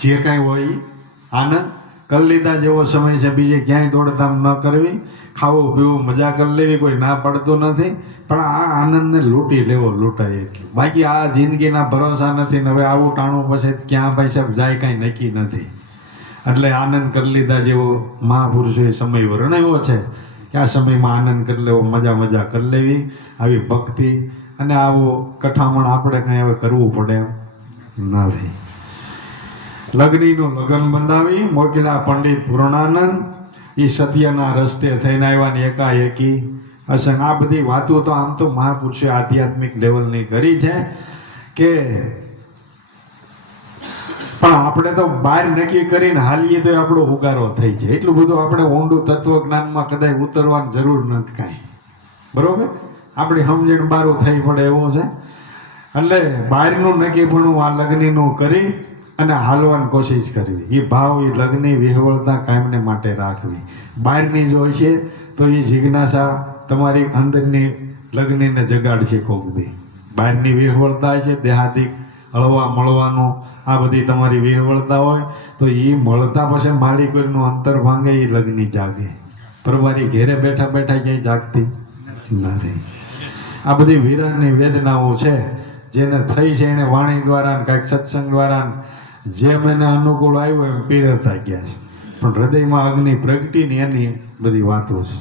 જે કાંઈ હોય ઈ આનંદ કરી લીધા જેવો સમય છે. બીજે ક્યાંય દોડધામ ન કરવી, ખાવું પીવું મજા કરી લેવી, કોઈ ના પડતું નથી. પણ આ આનંદને લૂંટી લેવો લૂંટાય એટલું. બાકી આ જિંદગીના ભરોસા નથી ને હવે આવું ટાણું પછી ક્યાં ભાઈ સાહેબ જાય કાંઈ નક્કી નથી. એટલે આનંદ કરી લીધા જેવો મહાપુરુષોએ સમય વર્ણવ્યો છે કે આ સમયમાં આનંદ કરી લેવો, મજા કરી લેવી. આવી ભક્તિ અને આવો કઠામણ આપણે કંઈ હવે કરવું પડે એમ નથી. લગ્નીનું લગ્ન બંધાવી મોકલ્યા પંડિત પૂર્ણાનંદ. એ સત્યના રસ્તે થઈને આવ્યા ને એકાએકી અસંગ. આ બધી વાતો તો આમ તો મહાપુરુષે આધ્યાત્મિક લેવલની કરી છે કે પણ આપણે તો બહાર નક્કી કરીને હાલીએ તો આપણો ઉગારો થઈ જાય. એટલું બધું આપણે ઊંડું તત્વજ્ઞાનમાં કદાચ ઉતરવાની જરૂર નથી કાંઈ. બરોબર, આપણી સમજણ બારું થઈ પડે એવું છે. એટલે બહારનું નક્કી પણ આ લગ્નનું કરી અને હાલવાની કોશિશ કરવી. એ ભાવ એ લગ્નની વિહવળતા કાયમને માટે રાખવી. બહારની જ હોય છે તો એ જિજ્ઞાસા તમારી અંદરની લગ્નને જગાડશે કોક દી. બહારની વિહવળતા છે દેહાદિક હળવા મળવાનું, આ બધી તમારી વિહવળતા હોય તો એ મળતા પછી માલિકોનું અંતર ભાંગે, એ લગ્ન જાગે. પરવારી ઘેરે બેઠા બેઠા ક્યાંય જાગતી નથી. આ બધી વિરહની વેદનાઓ છે જેને થઈ છે એને વાણી દ્વારા કાંઈક સત્સંગ દ્વારા જેમ એને અનુકૂળ આવ્યું એમ પીરતા ગયા છે. પણ હૃદયમાં અગ્નિ પ્રગટીને એની બધી વાતો છે.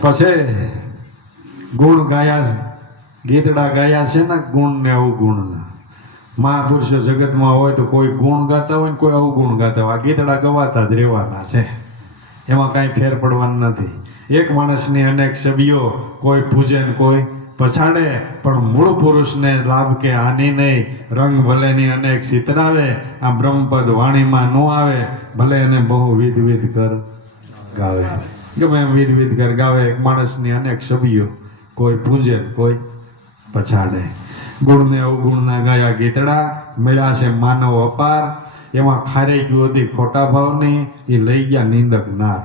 પછી ગુણ ગાયા, ગીતડા ગાયા છે ને ગુણ ને અવગુણના. મહાપુરુષો જગતમાં હોય તો કોઈ ગુણ ગાતા હોય ને કોઈ અવગુણ ગાતા હોય. આ ગીતડા ગવાતા જ રહેવાના છે, એમાં કાંઈ ફેર પડવાનું નથી. એક માણસની અનેક છબીઓ, કોઈ પૂજે ને કોઈ પછાડે, પણ મૂળ પુરુષને લાભ કે હાનિ નહીં. રંગ ભલેની અનેક ચિતરાવે, આ બ્રહ્મપદ વાણીમાં ન આવે. ભલે એને બહુ વિધ કર ગાવે, ગમે એમ વિધ કર ગાવે. એક માણસની અનેક છબીઓ, કોઈ પૂજે કોઈ પછાડે. ગુણને અવગુણના ગાયા ગીતડા, મળ્યા છે માનવ અપાર. એમાં ખારે ગયું હતી ખોટા ભાવની, એ લઈ ગયા નિંદક નાર.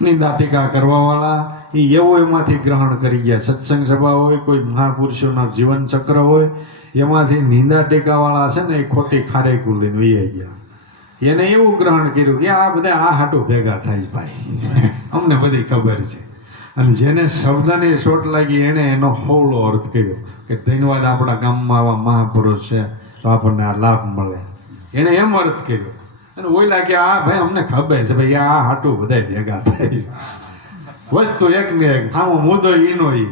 નિંદા ટીકા કરવાવાળા એ એવું એમાંથી ગ્રહણ કરી ગયા. સત્સંગ સભા હોય, કોઈ મહાપુરુષોના જીવન ચક્ર હોય, એમાંથી નિંદા ટીકાવાળા છે ને એ ખોટી ખારેકું લઈને વહી ગયા. એને એવું ગ્રહણ કર્યું કે આ બધા આ હાટું ભેગા થાય છે ભાઈ, અમને બધી ખબર છે. અને જેને શબ્દની ચોટ લાગી એણે એનો હોવળો અર્થ કર્યો કે ધન્યવાદ, આપણા ગામમાં આવા મહાપુરુષ છે તો આપણને આ લાભ મળે. એણે એમ અર્થ કર્યો. અને ઓઈલા કે આ ભાઈ અમને ખબર છે ભાઈ આ હાટું બધા ભેગા થાય છે. વસ્તુ એક ને એક, આમાં મુદ્દો ઈનો ઈ.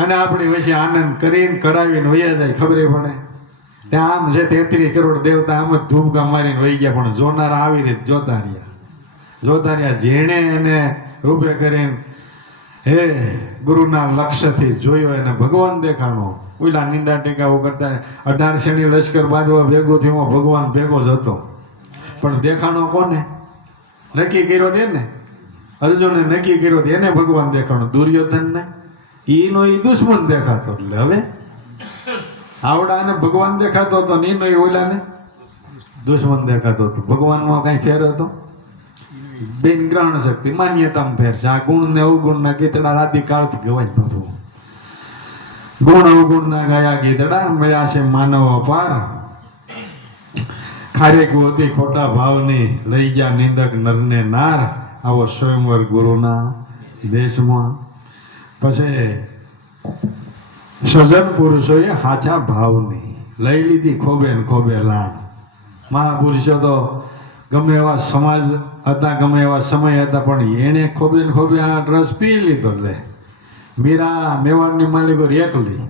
અને આપણી વચ્ચે આનંદ કરીને કરાવીને વયા જાય ખબર પડે. ત્યાં આમ છે 33 કરોડ દેવતા આમ જ ધૂમકા મારીને વહી ગયા, પણ જોનારા આવી રીતે જોતા રહ્યા. જેણે એને રૂપે કરીને હે ગુરુના લક્ષ્યથી જોયો એને ભગવાન દેખાણો. ઓલા નિંદા ટેકાઓ કરતા 18 શેણી લશ્કર બાંધવા ભેગો થયો, ભગવાન ભેગો જ હતો. પણ દેખાણો કોને? નક્કી કર્યો દે ને, અર્જુને નક્કી કર્યો એને ભગવાન દેખાણો. દુર્યોધનને ઈનો ઈ દુશ્મન દેખાતો. એટલે હવે આવડાને ભગવાન દેખાતો હતો ને ઈનો ઈ ઓલાને દુશ્મન દેખાતો હતો. ભગવાનમાં કાંઈ ફેર હતો? બેન ગ્રહણ શક્તિ માન્યતામાં ફેર છે. આ ગુણ ને અવગુણના ગીતડા આદિકાળથી ગવાય બાપુ. ગુણ અવગુણના ગાયા ગીતડા, મળ્યા છે માનવ અપાર. ખારેકું હતી ખોટા ભાવની, લઈ ગયા નિંદક નરને નાર. આવો સ્વયંવર ગુરુના દેશમાં. પછી સજન પુરુષોએ હાચા ભાવની લઈ લીધી ખોબે ને ખોબે લાણ. મહાપુરુષો તો ગમે એવા સમાજ હતા, ગમે એવા સમય હતા, પણ એણે ખોબે ને ખોબે આ રસ પી લીધો. લે મીરા મેવાડની માલિકો એકલી.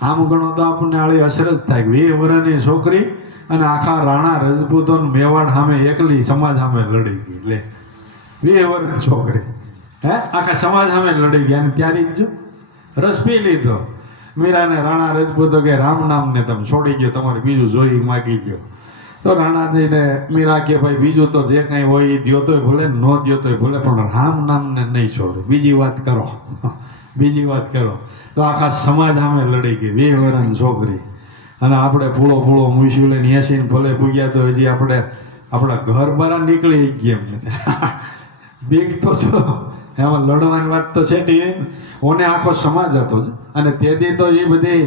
આમ ગણો તો આપણને આળી અસર જ થાય. 20 વર્ષની છોકરી અને આખા રાણા રજપૂતો મેવાડ સામે એકલી સમાજ સામે લડી ગઈ. લે 20 વર્ષની છોકરી આખા સમાજ સામે લડી ગઈ. અને ત્યારે જ જો રસ પી લીધો. મીરાને રાણા રજપૂતો કે રામ નામને તમે છોડી ગયો, તમારે બીજું જોઈ માગી ગયો. તો રાણા થઈને મીરા કે ભાઈ બીજું તો જે કાંઈ હોય એ દ્યો તોય ભલે, ન દ્યો તોય ભલે, પણ રામ નામને નહીં છોડો. બીજી વાત કરો, બીજી વાત કરો. તો આખા સમાજ સામે લડી ગઈ 20 વર્ષની છોકરી. અને આપણે પૂળો મૂસી લઈને 80 ને ભલે પૂગ્યા તો હજી આપણે આપણા ઘર બહાર નીકળી ગયા. બીક તો છો, એમાં લડવાની વાત તો છે. ઓને આખો સમાજ હતો જ. અને તેથી તો એ બધી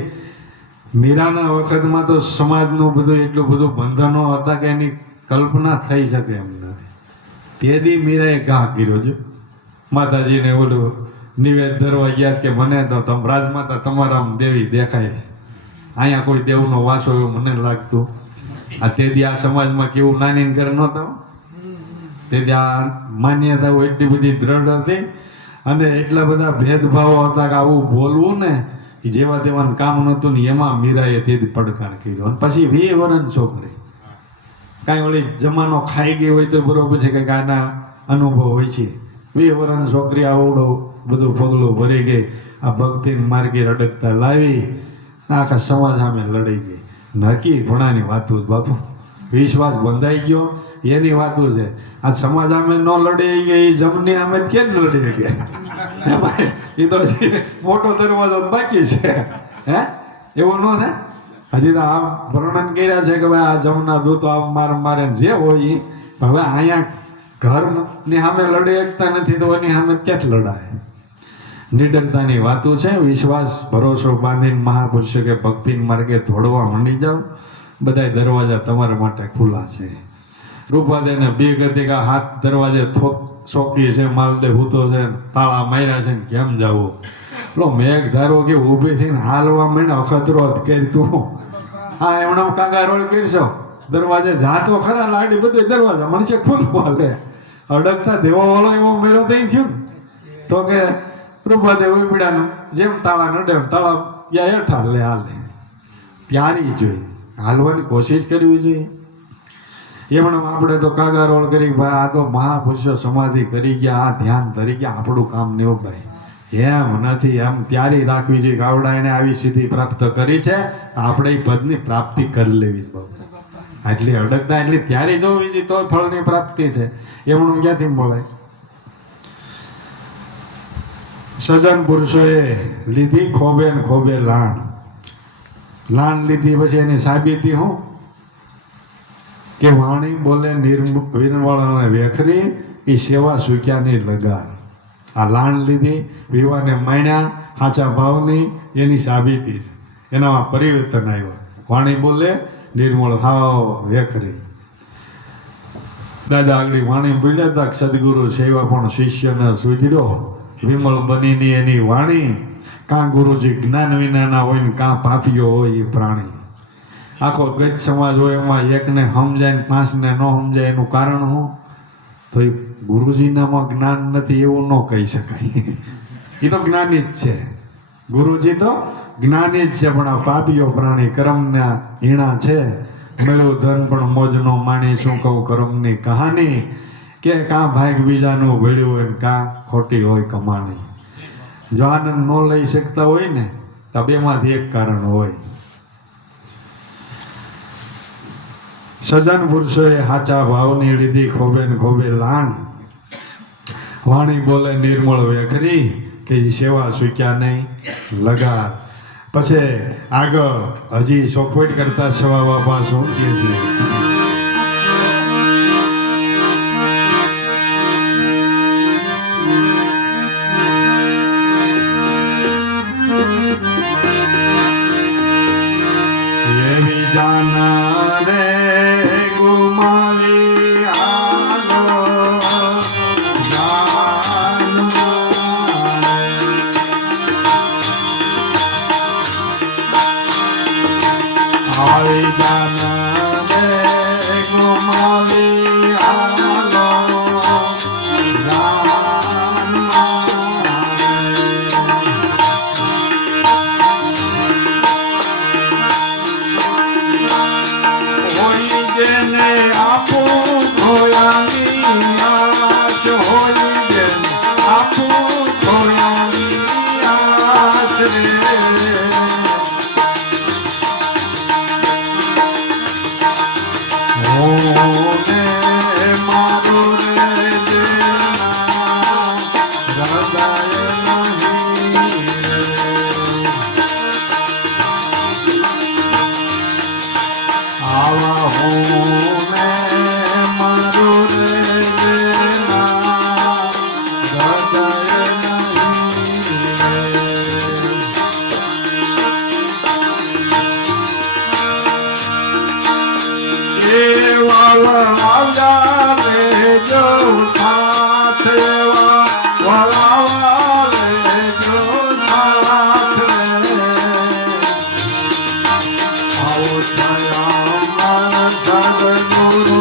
મીરાના વખતમાં તો સમાજનું બધું એટલું બધું બંધનો હતા કે એની કલ્પના થઈ શકે એમ નથી. તેથી મીરાએ ઘા કર્યો જો માતાજીને ઓલું નિવેદ ધરવા ગયા કે મને તો રાજમાતા તમારા આમ દેવી દેખાય, અહીંયા કોઈ દેવનો વાસો એવું મને લાગતું. આ તેથી આ સમાજમાં કેવું નાની ઘર નહોતા, તેથી આ માન્યતાઓ એટલી બધી દ્રઢ હતી અને એટલા બધા ભેદભાવો હતા કે આવું બોલવું ને એ જેવા તેવાનું કામ નહોતું ને એમાં મીરાએ તેથી પડકાર કર્યો. અને પછી 20 વર્ષની છોકરી કાંઈ ઓલી જમાનો ખાઈ ગઈ હોય તો બરોબર છે, કંઈક આના અનુભવ હોય છે. 20 વર્ષની છોકરી આવડો બધું પગલું ભરી ગઈ, આ ભક્તિને માર્ગે અડકતા લાવી આખા સમાજ સામે લડાઈ ગઈ. નક્કી ઘણાની વાતું બાપુ, વિશ્વાસ બંધાઈ ગયો એની વાતું છે. આ સમાજ સામે ન લડી ગઈ, જમની સામે કેમ લડી ગયા? એ તો મોટો દરવાજો બાકી છે. હે એવું ન ને? હજી તો આમ વર્ણન કર્યા છે કે ભાઈ આ જમના દૂતો આમ મારે જે હોય એ. હવે અહીંયા ઘરની સામે લડી શકતા નથી તો એની સામે ક્યાં લડાય? નિડરતાની વાતો છે. વિશ્વાસ ભરોસો બાંધીને મહાપુરુષો કે ભક્તિ માર્ગે દોડવા માંડી જાઓ, બધા દરવાજા તમારા માટે ખુલ્લા છે. રૂપાદેને બે ગતિકા હાથ દરવાજે ચોકી છે, માલદે ભૂતો છે, તાળા માર્યા છે, કેમ જવું? પેલો મેઘ ધારો કે ઊભી થઈને હાલવા માંડે અખતરો કરી તું. હા એમણે કાકા રોલ કરશો દરવાજે જાતો ખરા લાડી બધું દરવાજા મને છે ખુલવા લે. અડકતા દેવા વાળો એવો મેળો થઈ થયો તો કે રૂપાદે ઉપડ્યાનું જેમ તાળા નડે તાળા યા હેઠા લે હાલે. ત્યારી જોઈએ હાલવાની કોશિશ કરવી જોઈએ. એમણે આપણે તો કાગા રોળ કરી ભાઈ આ તો મહાપુરુષો સમાધિ કરી ગયા, આ ધ્યાન ધરી ગયા, આપણું કામ નહીં ભાઈ. એમ નથી, એમ ત્યારી રાખવી જોઈએ. ગાવડા એને આવી સિદ્ધિ પ્રાપ્ત કરી છે, આપણે એ પદની પ્રાપ્તિ કરી લેવી છે બાબુ. આટલી અડકતા એટલી ત્યારી જોવી જોઈએ તો ફળની પ્રાપ્તિ છે. એમણું ક્યાંથી બોલાય? સજન પુરુષોએ લીધી ખોબે ને ખોબે લાણ લીધી. પછી એની સાબિતી હું કે વાણી બોલે નિર્મળ અને વેખરી એ સેવા સુક્યાની લગાર. આ લાણ લીધી, વિવાને માણ્યા સાચા ભાવની એની સાબિતી છે. એનામાં પરિવર્તન આવ્યું. વાણી બોલે નિર્મળ હાવ વેખરી. દાદા આગળ વાણી બોલ્યા હતા સદગુરુ સેવા પણ શિષ્યને સુધર્યો, વિમળ બનીની એની વાણી. કાં ગુરુજી જ્ઞાન વિનાના હોય ને કાં પાપીઓ હોય એ પ્રાણી. આખો ગત સમાજ હોય એમાં એકને સમજાય ને પાંચને ન સમજાય એનું કારણ શું? તો એ ગુરુજીનામાં જ્ઞાન નથી એવું ન કહી શકાય. એ તો જ્ઞાની જ છે, ગુરુજી તો જ્ઞાની જ છે, પણ આ પાપીઓ પ્રાણી કર્મના હીણા છે. મેળવું ધન પણ મોજનો માણી, શું કહું કર્મની કહાની. કે કાં ભાગ બીજાનું ભેળ્યું હોય ને કાં ખોટી હોય કમાણી. જો આનંદ ન લઈ શકતા હોય ને તો બેમાંથી એક કારણ હોય. સજન પુરુષોએ સાચા ભાવની લીધી ખોબે ને ખોબે લાણ. વાણી બોલે નિર્મળ વેખરી કે સેવા સુક્યા નહીં લગાર. પછી આગળ હજી ચોખવટ કરતા સવા બાપા શું કહે છે? એવી જાના રે ગુમાવી આલો આવી જાના રે ગુમાવી આલો જેને આપો ખોયાની આશ હોય, જેને આપો ખોયાની આશ રે. ઓને મારું રે જેના હૃદય નહીં રે. આવા હોને મારું રે જેના હૃદય નહીં રે. વળાવ્યા લેજો સાથ એવા વળાવ્યા લેજો સાથ રે આવો થયા મારા સદગુરુ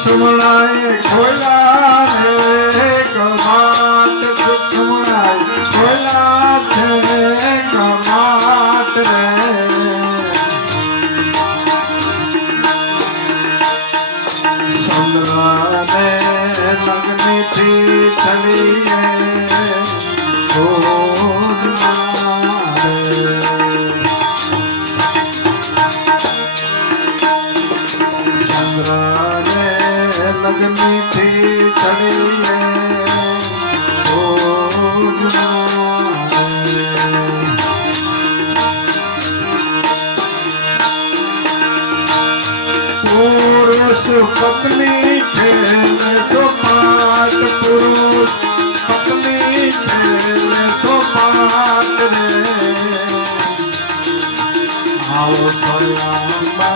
સુખમણાય ખોલા રે કમાટ સુખમણાય ખોલા છે કમાટ રે ચંદ્રને લગ્નથી ચલીએ લગ્નથી ચડીએ પુરુષ પત્ની છે સોપાટ પુરુષ પત્ની છે સોપાટ રે આવો સદગુરુ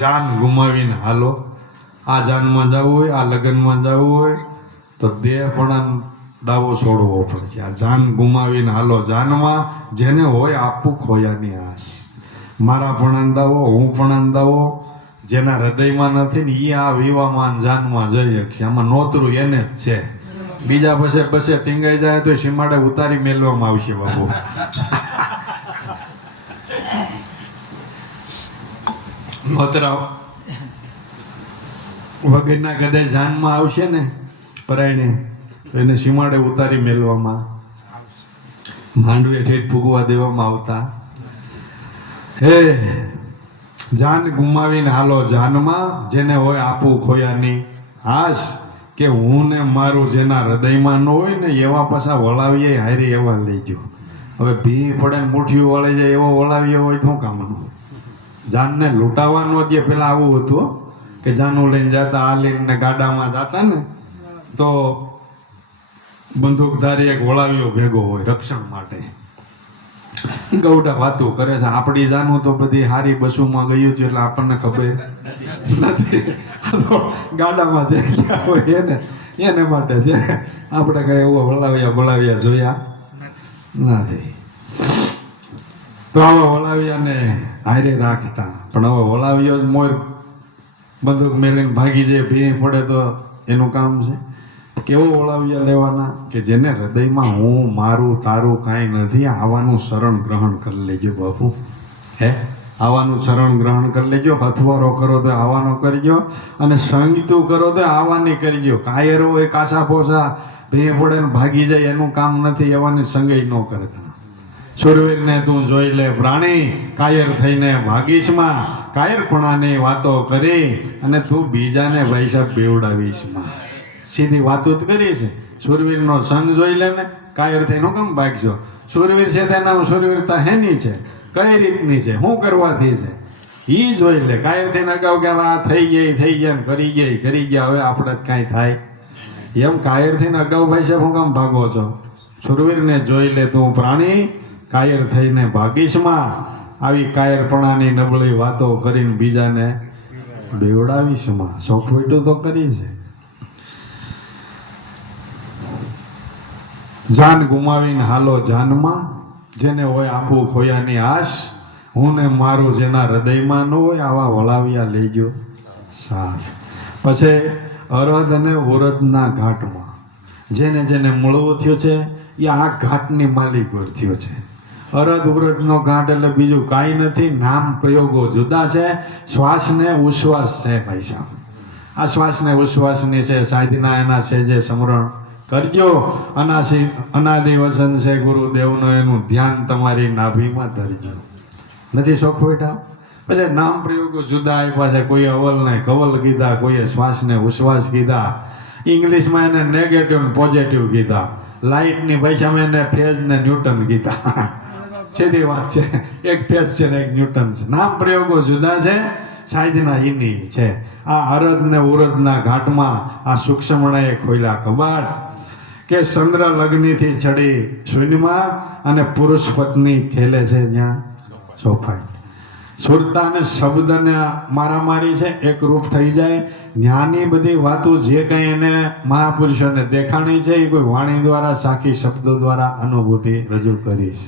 જાન ગુમાવીને હાલો આ જાનમાં જવું હોય આ લગ્નમાં જવું હોય તો દેહ પણ દાવો છોડવો પડશે આ જાન ગુમાવીને હાલો જાનમાં જેને હોય આપવું ખોયાની આશ મારા પણ અંદાવો હું પણ અંદાવો જેના હૃદયમાં નથી ને એ આ વિવામાં જાનમાં જઈ શકશે આમાં નોતરું એને જ છે બીજા પછી ટીંગાઈ જાય તો સીમાડે ઉતારી મેલવામાં આવશે બાબુ નોતરા વગરના કદાચ જાનમાં આવશે ને પરાયણે તો એને સીમાડે ઉતારી મેલવામાં માંડવે ઠેઠ ફૂગવા દેવામાં આવતા હે જાન ગુમાવીને હાલો જાનમાં જેને હોય આપવું ખોયાની આશ કે હું ને મારું જેના હૃદયમાં ન હોય ને એવા પાછા વળાવીએ હારી એવા લઈજો હવે ભી પડે ને મુઠ્ઠીઓ વળે જાય એવો વળાવીએ હોય તો કામનું જાનને લૂંટાવાનો જે પેલા આવું હતું કે જાનું લઈને જતા આ લઈને ગાડામાં જતા ને તો બંદૂકધારી એક વળાવ્યો ભેગો હોય રક્ષણ માટે ગૌડા વાતો કરે છે આપણી જાનું તો બધી હારી બસોમાં ગયું છે એટલે આપણને ખબર નથી ગાડામાં જઈ ગયા હોય એને માટે છે આપણે કઈ એવો વળાવ્યા જોયા નથી તો આવા વળાવ્યાને હારે રાખતા પણ હવે વળાવ્યો જ મોર બંદૂક મેલીને ભાગી જાય ભી પડે તો એનું કામ છે કેવો વળાવ્યા લેવાના કે જેને હૃદયમાં હું મારું તારું કાંઈ નથી આવાનું શરણ ગ્રહણ કરી લેજો બાપુ હે આવાનું શરણ ગ્રહણ કરી લેજો હથવારો કરો તો આવાનો કરજો અને સંગીતું કરો તો આવાની કરજો કાયર હોય કાસા પોસા ભી પડે ને ભાગી જાય એનું કામ નથી એવાની સંગઈ ન કરતા સુરવીરને તું જોઈ લે પ્રાણી કાયર થઈને ભાગીશમાં કાયરપણાની વાતો કરી અને તું બીજાને વૈસાબ બેવડાવીશમાં સીધી વાતો જ કરી છે સુરવીરનો સંગ જોઈ લે ને કાયર થઈને કેમ ભાગશો સુરવીર છે તેના સુરવીરતા હેની છે કઈ રીતની છે શું કરવાથી છે એ જોઈ લે કાયર થઈને અગાઉ કે આ થઈ ગયા ને કરી ગયા હવે આપણે જ કાંઈ થાય એમ કાયર થઈને અગાઉ ભાઈ સાહેબ હું કામ ભાગો છો સુરવીરને જોઈ લે તું પ્રાણી, કાયર થઈને ભાગીશમાં. આવી કાયરપણાની નબળી વાતો કરીને બીજાને બેવડાવીશમાં. સોફવેટું તો કરી છે. જાન ગુમાવીને હાલો જાનમાં, જેને હોય આપું ખોયાની આશ. હું ને મારું જેના હૃદયમાં ન હોય, આવા વળાવ્યા લેજો સાથ. પછી અરદ અને ઉરદના ઘાટમાં જેને જેને મળવું થયું છે એ આ ઘાટની માલિકો થયો છે. અરદ ઉરદનો ઘાટ એટલે બીજું કાંઈ નથી, નામ પ્રયોગો જુદા છે. શ્વાસ ને ઉશ્વાસ છે ભાઈ સાહેબ. આ શ્વાસ ને ઉશ્વાસની છે સાધના, એના છે જે સમરણ કરજો. અનાદિ વસન છે ગુરુદેવનો, એનું ધ્યાન તમારી નાભીમાં ધરજો. નથી શોખ બેટા? પછી નામ પ્રયોગો જુદા આપ્યા છે. કોઈએ અવલ ને કવલ કીધા, કોઈએ શ્વાસ ને ઉશ્વાસ કીધા. ઇંગ્લિશમાં એને નેગેટિવ ને પોઝિટિવ કીધા. લાઇટની ભાષામાં એને ફેઝ ને ન્યૂટન કીધા. સીધી વાત છે, એક ફેઝ છે ને એક ન્યૂટન છે. નામ પ્રયોગો જુદા છે, સાધના એની છે. આ અરદ ને ઉરદના ઘાટમાં આ સૂક્ષ્મણાએ ખોલ્યા કબાટ કે ચંદ્ર લગ્નથી ચડી શૂન્યમાં અને પુરુષ પત્ની ખેલે છે ત્યાં સોફાઈ. સુરતા અને શબ્દને મારામારી છે, એક રૂપ થઈ જાય. જ્ઞાની બધી વાતો જે કંઈ એને મહાપુરુષોને દેખાણી છે એ કોઈ વાણી દ્વારા, સાખી શબ્દો દ્વારા અનુભૂતિ રજૂ કરીશ.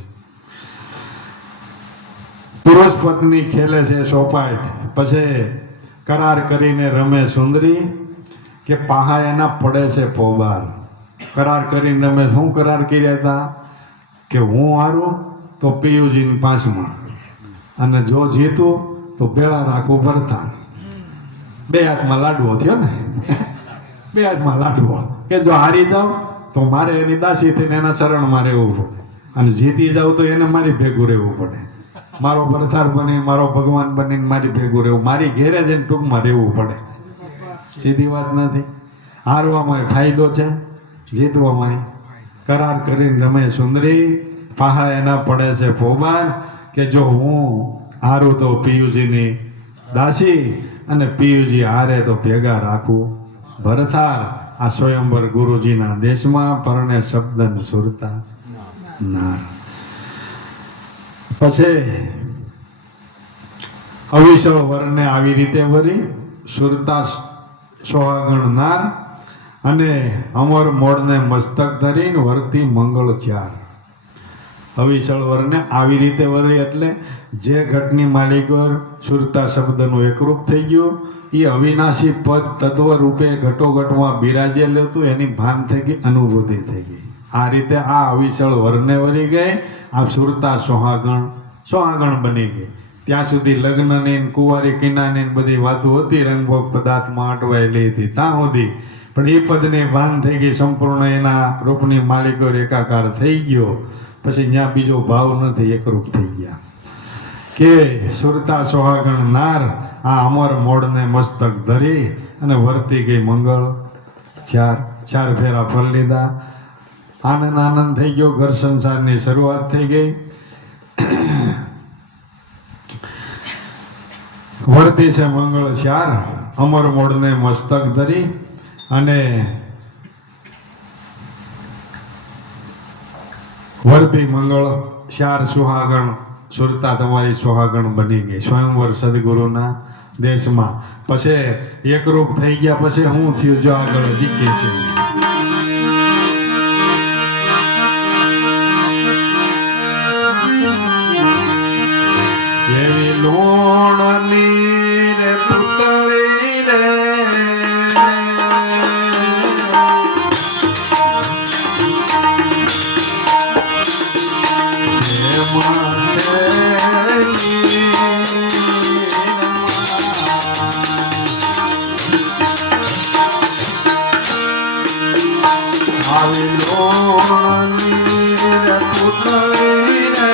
પુરુષ પત્ની ખેલે છે સોપાટ, પછી કરાર કરીને રમે સુંદરી કે પાહા એના પડે છે પોબાર. કરાર કરીને રમે. શું કરાર કર્યા હતા કે હું હારું તો પિયુજીની પાંચમાં, અને જો જીતું તો ભેળા રાખવું ભરતા. બે હાથમાં લાડવો થયો ને, બે હાથમાં લાડવો. કે જો હારી જાઉં તો મારે એની દાસી થઈને એના શરણમાં રહેવું પડે, અને જીતી જાઉં તો એને મારી ભેગું રહેવું પડે. મારો ભરથાર બની, મારો ભગવાન બનીને મારી ભેગું રહેવું, મારી ઘેરે જઈને ટૂંકમાં રહેવું પડે. સીધી વાત નથી. હારવામાં ફાયદો છે, જીતવામાં. કરાર કરીને રમે સુંદરી, પાહા એના પડે છે ફોબાર કે જો હું હારું તો પિયુજીની દાસી, અને પિયુજી હારે તો ભેગા રાખું ભરથાર. આ સ્વયંવર ગુરુજીના દેશમાં પરણે શબ્દ સુરતા નાર. પછી અવિસળ વરને આવી રીતે વરી સુરતા સોહાગણ નાર, અને અમર મોડને મસ્તક ધરીને વરતી મંગળ ચાર. અવિચળ વરને આવી રીતે વરે એટલે જે ઘટની માલિકો સુરતા શબ્દનું એકરૂપ થઈ ગયું, એ અવિનાશી પદ તત્વ રૂપે ઘટોઘટમાં બિરાજેલું હતું, એની ભાન થઈ ગઈ, અનુભૂતિ થઈ ગઈ. આ રીતે આ અવિચળ વરને વરી ગઈ. આ સુરતા સોહાગણ બની ગઈ. ત્યાં સુધી લગ્નની કુંવારી કિનાની બધી વાતો હતી, રંગભોગ પદાર્થમાં અટવાયેલી હતી ત્યાં સુધી. પણ એ પદને ભાન થઈ ગઈ, સંપૂર્ણ એના રૂપની માલિકો એકાકાર થઈ ગયો. પછી ત્યાં બીજો ભાવ નથી, એકરૂપ થઈ ગયા. કે સુરતા સોહાગણ નાર આ અમર મોડને મસ્તક ધરી અને વર્તી ગઈ મંગળ ચાર ફેરા ફર લીધા. આનંદ થઈ ગયો. ઘર સંસારની શરૂઆત થઈ ગઈ. વર્તી છે મંગળ ચાર, અમર મોડને મસ્તક ધરી, અને વર્તી મંગળ ચાર સુહાગણ. સુરતા તમારી સુહાગણ બની ગઈ સ્વયંવર સદગુરુના દેશમાં. પછી એકરૂપ થઈ ગયા. પછી હું થયું જો આગળ જીકે છે. એવી લોણની રે પુતળી રે, આવી લોણની રે પુતળી રે,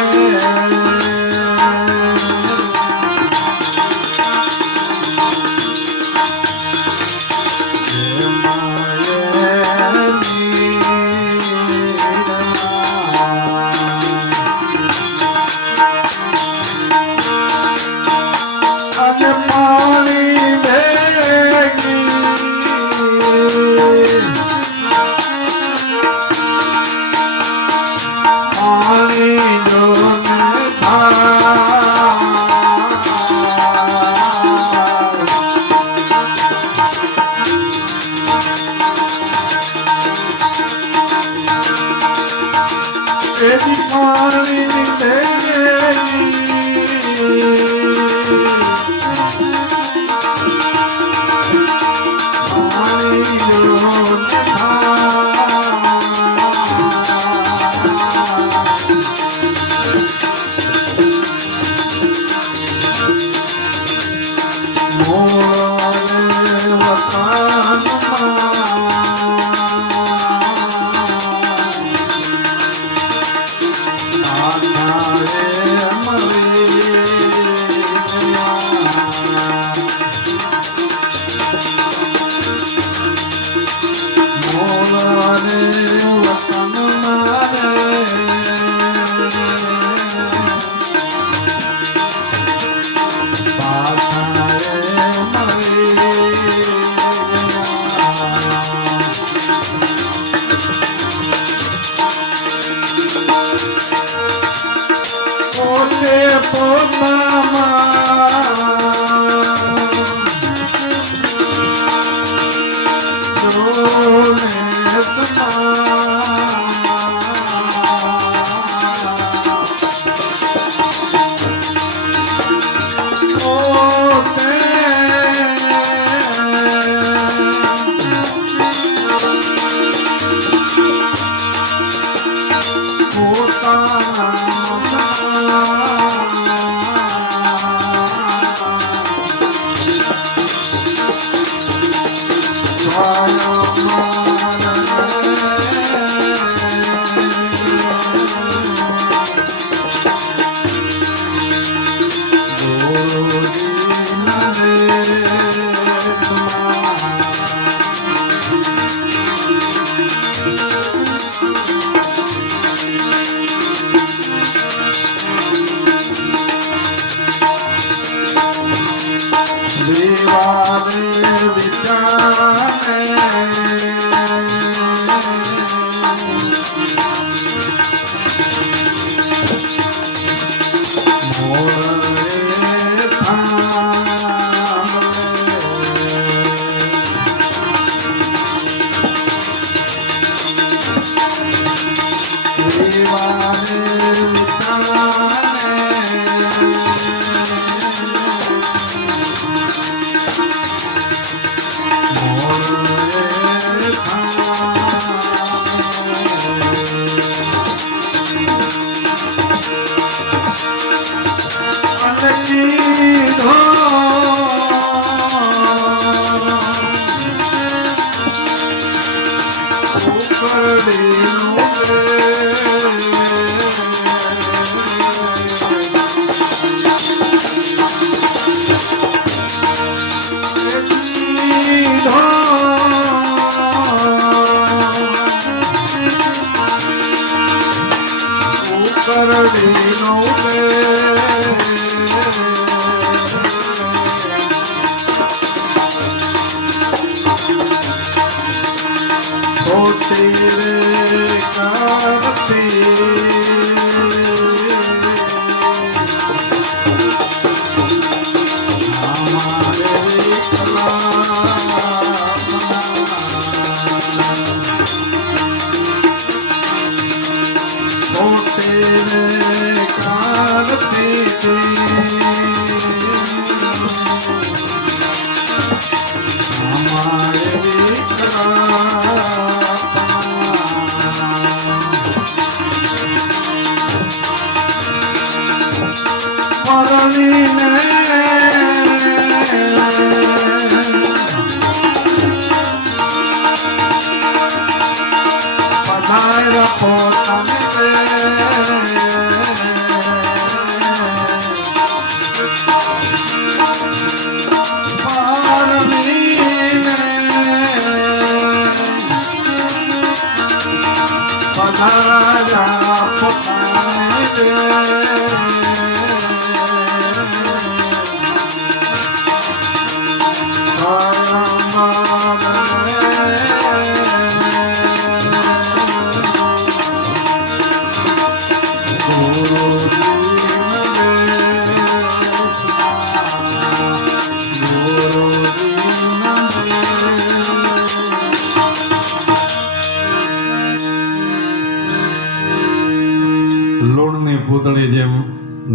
લૂણની પૂતળી જેમ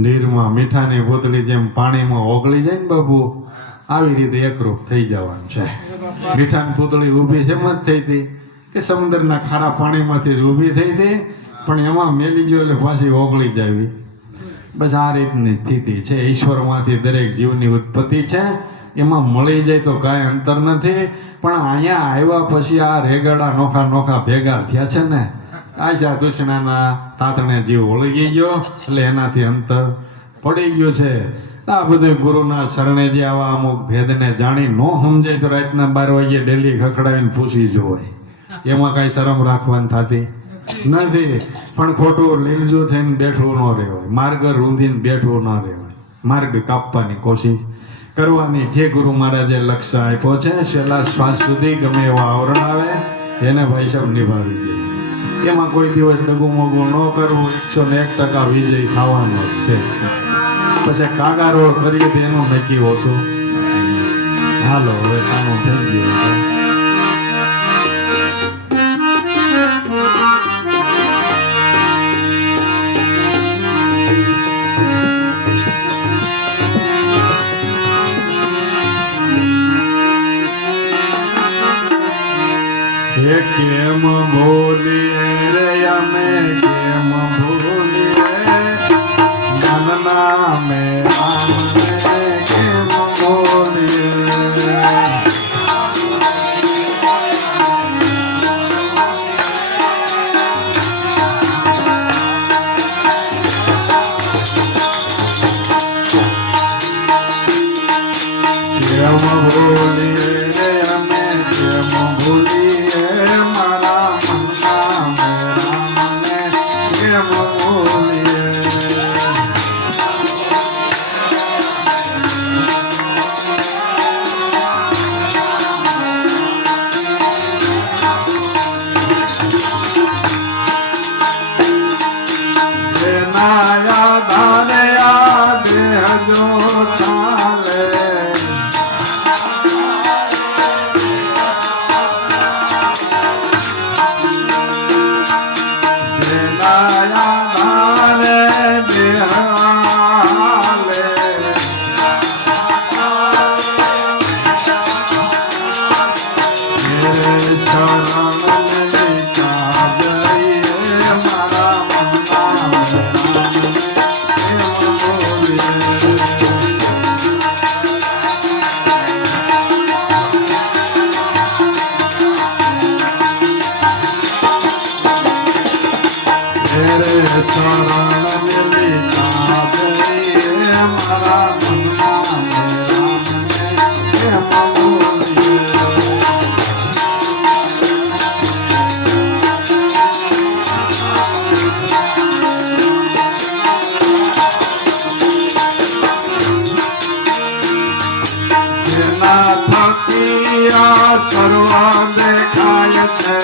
નીરમાં, મીઠાની પૂતળી જેમ પાણીમાં ઓગળી જાય ને બાબુ, આવી રીતે એકરૂપ થઈ જવાનું છે. મીઠાની પૂતળી ઊભી છે એમ જ થઈ હતી કે સમુદ્રના ખારા પાણીમાંથી જ ઊભી થઈ હતી, પણ એમાં મેલી ગયો એટલે પાછી ઓગળી જાવી. બસ આ રીતની સ્થિતિ છે. ઈશ્વરમાંથી દરેક જીવની ઉત્પત્તિ છે, એમાં મળી જાય તો કાંઈ અંતર નથી. પણ અહીંયા આવ્યા પછી આ રેગડા નોખા નોખા ભેગા થયા છે ને, આશા તૃષ્ણાના તાતણે જીવ ઓળગી ગયો એટલે એનાથી અંતર પડી ગયો છે. આ બધું ગુરુના શરણે જે આવા અમુક ભેદને જાણી ન સમજાય તો રાતના 12 વાગે ડેલી ખખડાવીને પૂછી જોવાય, એમાં કાંઈ શરમ રાખવાની થતી નથી. પણ ખોટું લીલજું થઈને બેઠવું ન રહેવાય, માર્ગ રૂંધીને બેઠવું ન રહેવાય, માર્ગ કાપવાની કોશિશ કરવાની. જે ગુરુ મહારાજે લક્ષ્ય આપ્યો છે, છેલ્લા શ્વાસ સુધી ગમે એવા આવરણ આવે એને ભાઈ સાહેબ નિભાવી દે. એમાં કોઈ દિવસ ડગું મોગું ન કરવું, 101% વિજય થવાનો જ છે. પછી કાગારોળ કરીએ તો એનું નક્કી હોતું. હાલો હવે કાનું થઈ ગયું. કેમ બોલીએ રે અમે કેમ બોલીએ મનના મેળાને કેમ બોલીએ. કેમ બોલીએ રે અમે કેમ બોલીએ મારા મનના મેળાને કેમ બોલીએ. જેના યાદાને યાદે હજો ચાલે સર્વ દેખાય છે.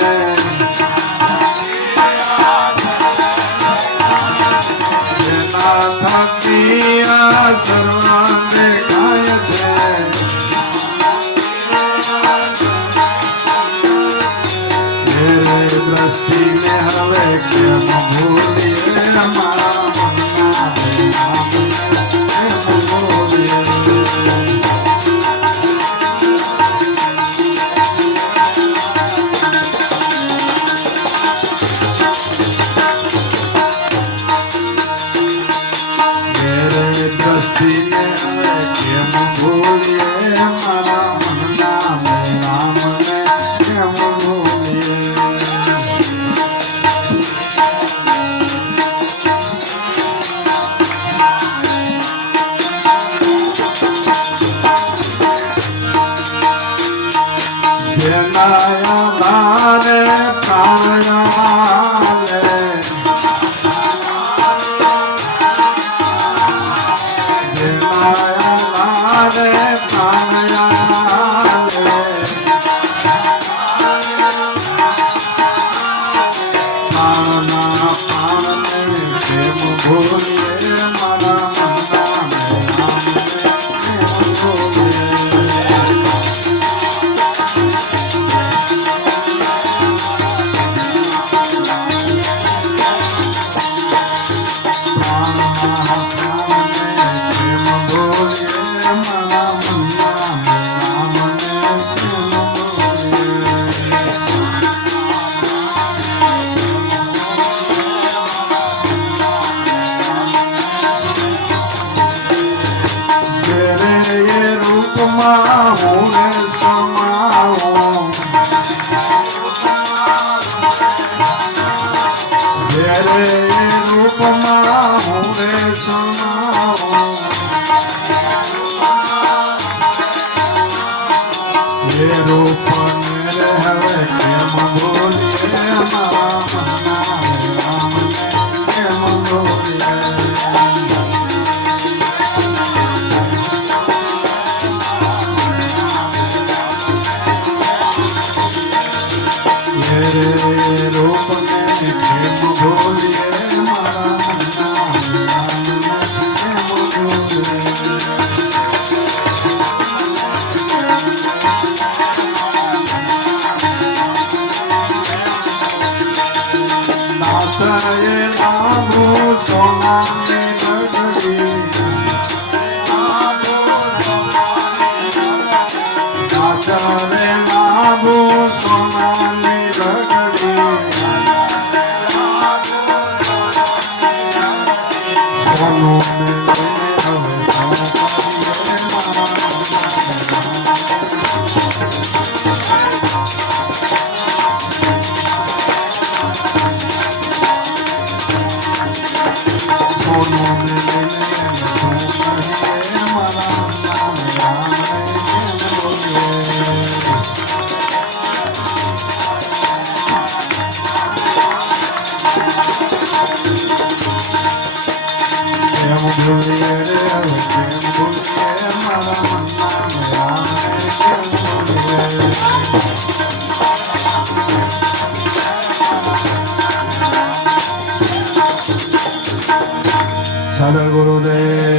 જેના થકી સર્વ દેખાય છે. દ્રષ્ટિને હવે કેમ ભૂલીએ મારા મનના કેમ ભૂલીએ. દ્રષ્ટિને હવે કેમ ભૂલીએ મારા મનના મેળાને કેમ ભૂલીએ. જેના મારે પ્રાણવાલે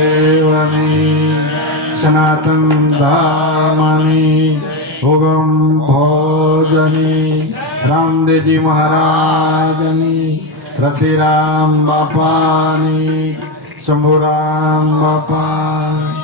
સદગુરુદેવની સનાતન ધર્મની હુગમ ભોજની રામદેવજી મહારાજની રતિરામ બાપાની શંભુરામ બાપા